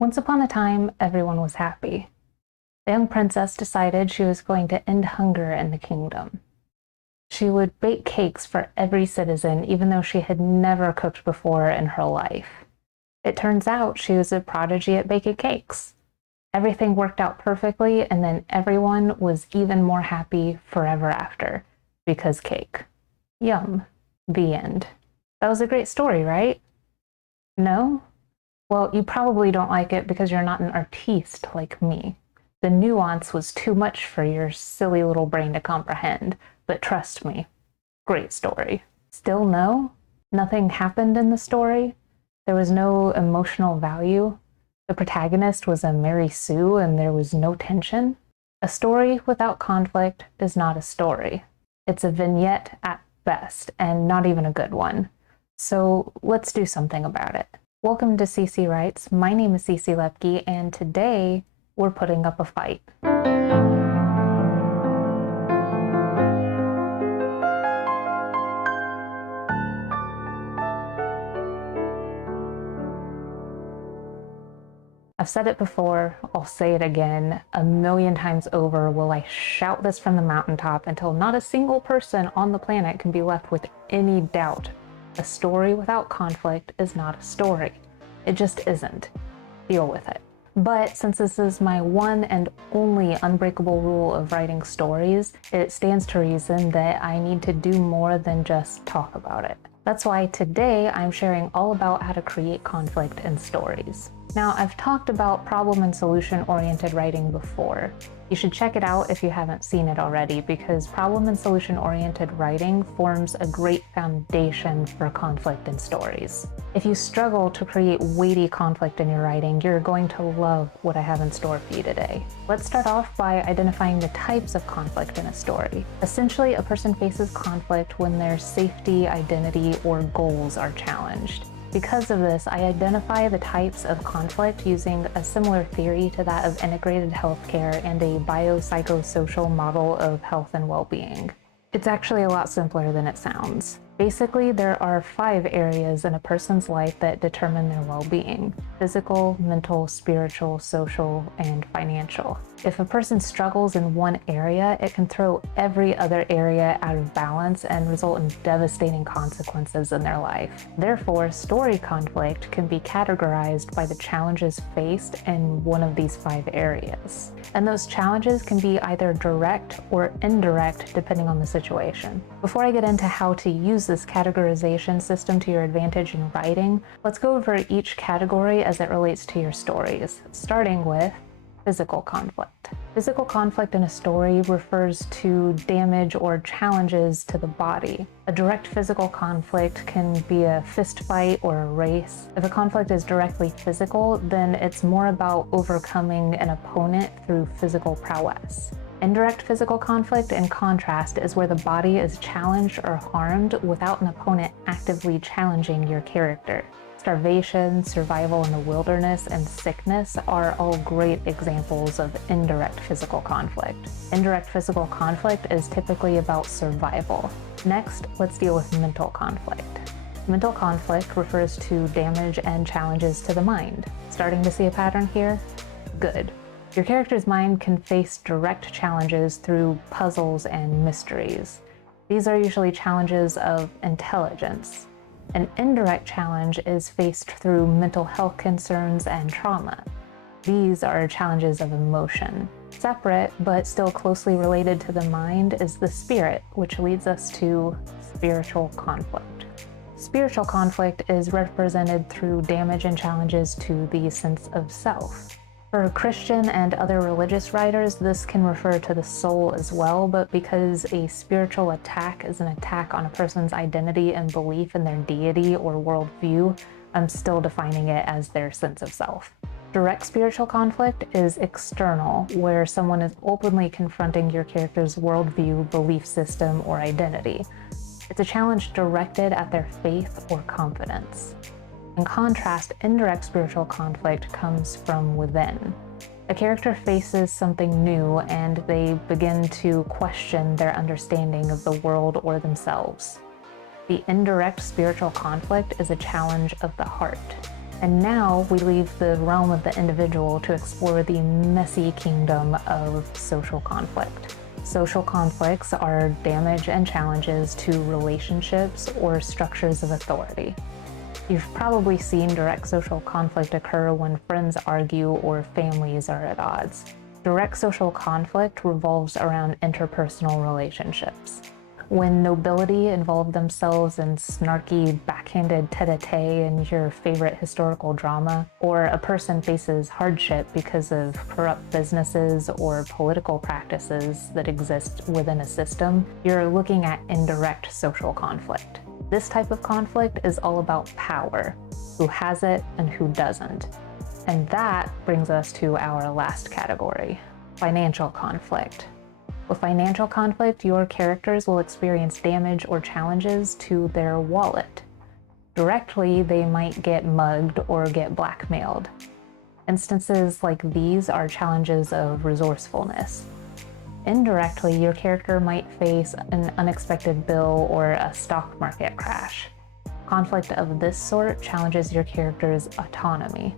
Once upon a time, everyone was happy. The young princess decided she was going to end hunger in the kingdom. She would bake cakes for every citizen, even though she had never cooked before in her life. It turns out she was a prodigy at baking cakes. Everything worked out perfectly, and then everyone was even more happy forever after, because cake. Yum. The end. That was a great story, right? No? Well, you probably don't like it because you're not an artiste like me. The nuance was too much for your silly little brain to comprehend, but trust me, great story. Still no? Nothing happened in the story? There was no emotional value? The protagonist was a Mary Sue and there was no tension? A story without conflict is not a story. It's a vignette at best, and not even a good one. So let's do something about it. Welcome to CC Writes. My name is CC Lepke, and today we're putting up a fight. I've said it before, I'll say it again, a million times over will I shout this from the mountaintop until not a single person on the planet can be left with any doubt. A story without conflict is not a story. It just isn't. Deal with it. But since this is my one and only unbreakable rule of writing stories, it stands to reason that I need to do more than just talk about it. That's why today I'm sharing all about how to create conflict in stories. Now, I've talked about problem and solution-oriented writing before. You should check it out if you haven't seen it already, because problem and solution-oriented writing forms a great foundation for conflict in stories. If you struggle to create weighty conflict in your writing, you're going to love what I have in store for you today. Let's start off by identifying the types of conflict in a story. Essentially, a person faces conflict when their safety, identity, or goals are challenged. Because of this, I identify the types of conflict using a similar theory to that of integrated healthcare and a biopsychosocial model of health and well-being. It's actually a lot simpler than it sounds. Basically, there are 5 areas in a person's life that determine their well-being: physical, mental, spiritual, social, and financial. If a person struggles in one area, it can throw every other area out of balance and result in devastating consequences in their life. Therefore, story conflict can be categorized by the challenges faced in one of these 5 areas. And those challenges can be either direct or indirect depending on the situation. Before I get into how to use this categorization system to your advantage in writing, let's go over each category as it relates to your stories, starting with physical conflict. Physical conflict in a story refers to damage or challenges to the body. A direct physical conflict can be a fist fight or a race. If a conflict is directly physical, then it's more about overcoming an opponent through physical prowess. Indirect physical conflict, in contrast, is where the body is challenged or harmed without an opponent actively challenging your character. Starvation, survival in the wilderness, and sickness are all great examples of indirect physical conflict. Indirect physical conflict is typically about survival. Next, let's deal with mental conflict. Mental conflict refers to damage and challenges to the mind. Starting to see a pattern here? Good. Your character's mind can face direct challenges through puzzles and mysteries. These are usually challenges of intelligence. An indirect challenge is faced through mental health concerns and trauma. These are challenges of emotion. Separate, but still closely related to the mind, is the spirit, which leads us to spiritual conflict. Spiritual conflict is represented through damage and challenges to the sense of self. For Christian and other religious writers, this can refer to the soul as well, but because a spiritual attack is an attack on a person's identity and belief in their deity or worldview, I'm still defining it as their sense of self. Direct spiritual conflict is external, where someone is openly confronting your character's worldview, belief system, or identity. It's a challenge directed at their faith or confidence. In contrast, indirect spiritual conflict comes from within. A character faces something new and they begin to question their understanding of the world or themselves. The indirect spiritual conflict is a challenge of the heart. And now we leave the realm of the individual to explore the messy kingdom of social conflict. Social conflicts are damage and challenges to relationships or structures of authority. You've probably seen direct social conflict occur when friends argue or families are at odds. Direct social conflict revolves around interpersonal relationships. When nobility involve themselves in snarky, backhanded tete-a-tete in your favorite historical drama, or a person faces hardship because of corrupt businesses or political practices that exist within a system, you're looking at indirect social conflict. This type of conflict is all about power, who has it and who doesn't. And that brings us to our last category, financial conflict. With financial conflict, your characters will experience damage or challenges to their wallet. Directly, they might get mugged or get blackmailed. Instances like these are challenges of resourcefulness. Indirectly, your character might face an unexpected bill or a stock market crash. Conflict of this sort challenges your character's autonomy.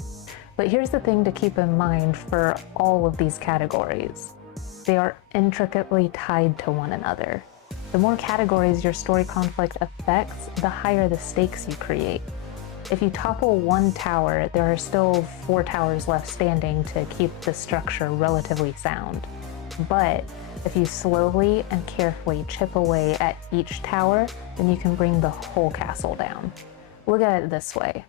But here's the thing to keep in mind for all of these categories. They are intricately tied to one another. The more categories your story conflict affects, the higher the stakes you create. If you topple one tower, there are still 4 towers left standing to keep the structure relatively sound. But if you slowly and carefully chip away at each tower, then you can bring the whole castle down. Look at it this way.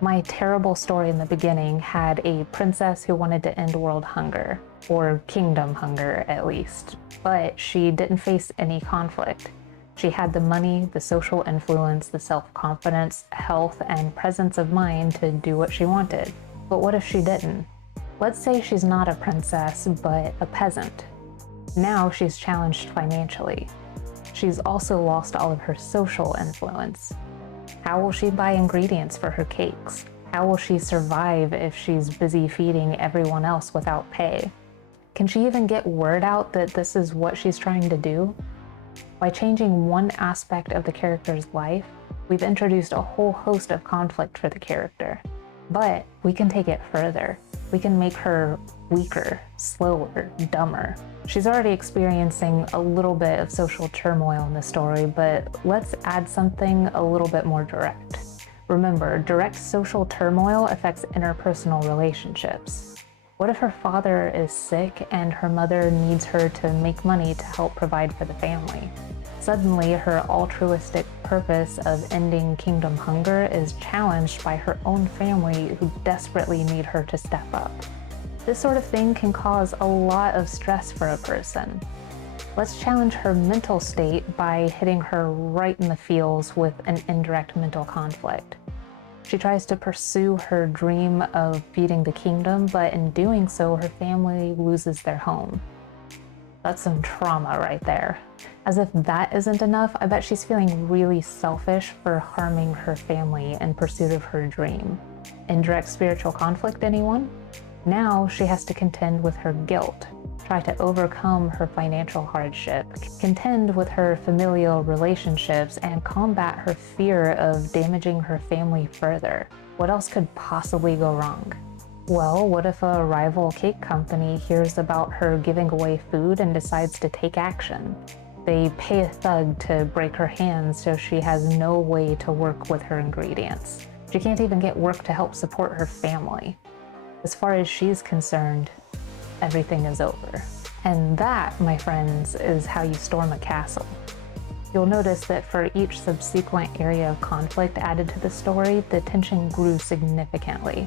My terrible story in the beginning had a princess who wanted to end world hunger, or kingdom hunger at least, but she didn't face any conflict. She had the money, the social influence, the self-confidence, health, and presence of mind to do what she wanted. But what if she didn't? Let's say she's not a princess, but a peasant. Now she's challenged financially. She's also lost all of her social influence. How will she buy ingredients for her cakes? How will she survive if she's busy feeding everyone else without pay? Can she even get word out that this is what she's trying to do? By changing one aspect of the character's life, we've introduced a whole host of conflict for the character. But we can take it further. We can make her weaker, slower, dumber. She's already experiencing a little bit of social turmoil in the story, but let's add something a little bit more direct. Remember, direct social turmoil affects interpersonal relationships. What if her father is sick and her mother needs her to make money to help provide for the family? Suddenly, her altruistic purpose of ending kingdom hunger is challenged by her own family who desperately need her to step up. This sort of thing can cause a lot of stress for a person. Let's challenge her mental state by hitting her right in the feels with an indirect mental conflict. She tries to pursue her dream of feeding the kingdom, but in doing so, her family loses their home. That's some trauma right there. As if that isn't enough, I bet she's feeling really selfish for harming her family in pursuit of her dream. Indirect spiritual conflict, anyone? Now she has to contend with her guilt, try to overcome her financial hardship, contend with her familial relationships, and combat her fear of damaging her family further. What else could possibly go wrong? Well, what if a rival cake company hears about her giving away food and decides to take action? They pay a thug to break her hands so she has no way to work with her ingredients. She can't even get work to help support her family. As far as she's concerned, everything is over. And that, my friends, is how you storm a castle. You'll notice that for each subsequent area of conflict added to the story, the tension grew significantly.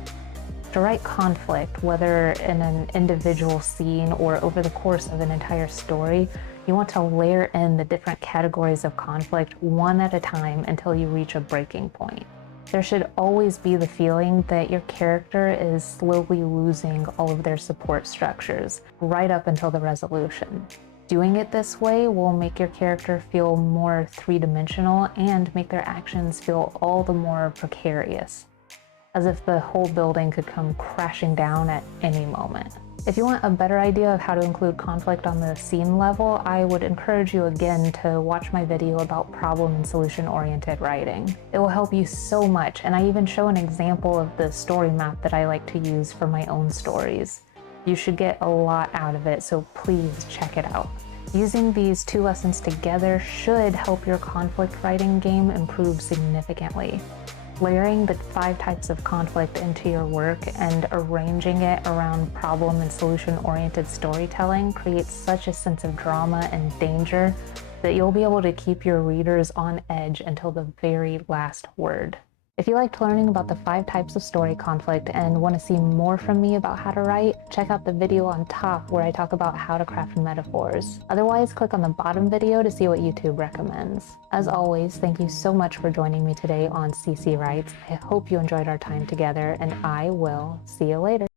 To write conflict, whether in an individual scene or over the course of an entire story, you want to layer in the different categories of conflict one at a time until you reach a breaking point. There should always be the feeling that your character is slowly losing all of their support structures, right up until the resolution. Doing it this way will make your character feel more three-dimensional and make their actions feel all the more precarious, as if the whole building could come crashing down at any moment. If you want a better idea of how to include conflict on the scene level, I would encourage you again to watch my video about problem and solution-oriented writing. It will help you so much, and I even show an example of the story map that I like to use for my own stories. You should get a lot out of it, so please check it out. Using these two lessons together should help your conflict writing game improve significantly. Layering the 5 types of conflict into your work and arranging it around problem and solution-oriented storytelling creates such a sense of drama and danger that you'll be able to keep your readers on edge until the very last word. If you liked learning about the 5 types of story conflict and want to see more from me about how to write, check out the video on top where I talk about how to craft metaphors. Otherwise, click on the bottom video to see what YouTube recommends. As always, thank you so much for joining me today on CC Writes. I hope you enjoyed our time together, and I will see you later.